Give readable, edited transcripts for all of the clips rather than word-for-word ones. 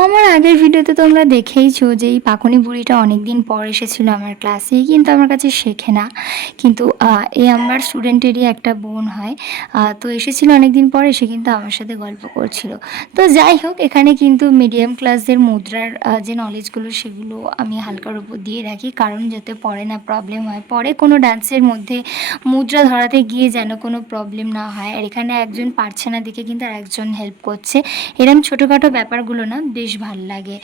আমার আগের ভিডিওতে তোমরা দেখেইছো যে এই পাকুনি বুড়িটা অনেকদিন পর এসেছিল আমার ক্লাসে, কিন্তু আমার কাছে শেখে না। কিন্তু এ আমার স্টুডেন্টেরই একটা বোন হয়। তো এসেছিল অনেকদিন পর, এসে কিন্তু আমার সাথে গল্প করছিল। তো যাই হোক, এখানে কিন্তু মিডিয়াম ক্লাসদের মুদ্রার যে নলেজগুলো সেগুলো আমি হালকার উপর দিয়ে রাখি, কারণ যাতে পরে না প্রবলেম হয়, পরে কোনো ডান্সের মধ্যে মুদ্রা ধরাতে গিয়ে যেন কোনো প্রবলেম না হয়। আর এখানে একজন পারছে না দেখে কিন্তু আর একজন হেল্প করছে। এরকম ছোটোখাটো ব্যাপারগুলো না বেশ ভাল লাগে।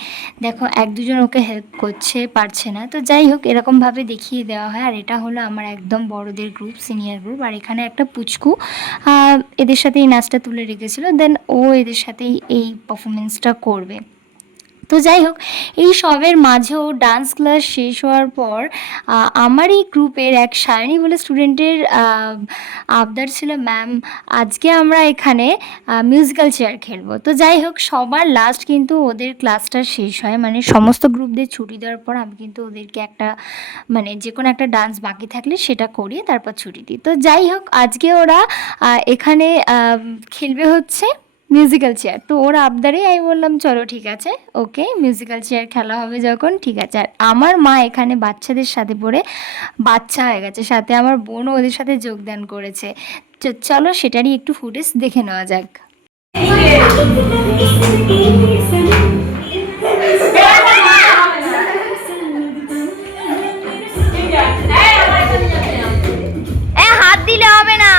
দেখো, এক দুজন ওকে হেল্প করছে, পারছে না, তো যাই হোক এরকমভাবে দেখিয়ে দেওয়া হয়। আর এটা হলো আমার একদম বড়দের গ্রুপ, সিনিয়র গ্রুপ। আর এখানে একটা পুচকু এদের সাথে এই নাচটা তুলে রেখেছিল, দেন ও এদের সাথেই এই পারফরমেন্সটা করবে। তো যাই হোক, এই সবের মাঝেও ডান্স ক্লাস শেষ হওয়ার পর আমার এই গ্রুপের এক সায়নী বলে স্টুডেন্টের আবদার ছিল, ম্যাম আজকে আমরা এখানে মিউজিক্যাল চেয়ার খেলবো। তো যাই হোক, সবার লাস্ট কিন্তু ওদের ক্লাসটা শেষ হয়, মানে সমস্ত গ্রুপদের ছুটি দেওয়ার পর আমি কিন্তু ওদেরকে একটা যে কোনো একটা ডান্স বাকি থাকলে সেটা করিয়ে তারপর ছুটি দিই। তো যাই হোক, আজকে ওরা এখানে খেলবে হচ্ছে মিউজিক্যাল চেয়ার। তো ওর আবদারেই আমি বললাম চলো ঠিক আছে, ওকে মিউজিক্যাল চেয়ার খেলা হবে যখন, ঠিক আছে। আর আমার মা এখানে বাচ্চাদের সাথে পড়ে বাচ্চা হয়ে গেছে, সাথে আমার বোনও ওদের সাথে যোগদান করেছে। চলো সেটারই একটু ফুটেজ দেখে নেওয়া যাক। হাত দিলে হবে না।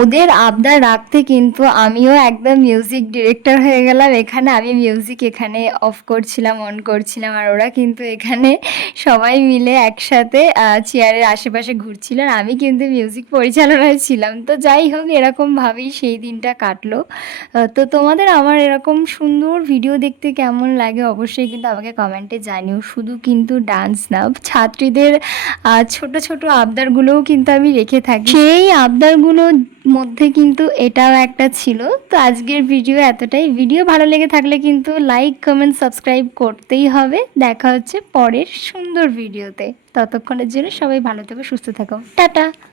ওদের আবদার রাখতে কিন্তু আমিও একদম মিউজিক ডিরেক্টর হয়ে গেলাম। এখানে আমি মিউজিক এখানে অফ করছিলাম, অন করছিলাম, আর ওরা কিন্তু এখানে সবাই মিলে একসাথে চেয়ারের আশেপাশে ঘুরছিল, আর আমি কিন্তু মিউজিক পরিচালনায় ছিলাম। তো যাই হোক, এরকমভাবেই সেই দিনটা কাটলো। তো তোমাদের আমার এরকম সুন্দর ভিডিও দেখতে কেমন লাগে অবশ্যই কিন্তু আমাকে কমেন্টে জানিও। শুধু কিন্তু ডান্স না, ছাত্রীদের ছোট ছোট আবদারগুলোও কিন্তু আমি রেখে থাকি। সেই আবদারগুলোর মধ্যে কিন্তু এটাও একটা ছিল। তো আজকের ভিডিও এতটাই। ভিডিও ভালো লেগে থাকলে কিন্তু লাইক, কমেন্ট, সাবস্ক্রাইব করতেই হবে। দেখা হচ্ছে পরের সুন্দর ভিডিওতে। ততক্ষণের জন্য সবাই ভালো থেকো, সুস্থ থাকো, টাটা।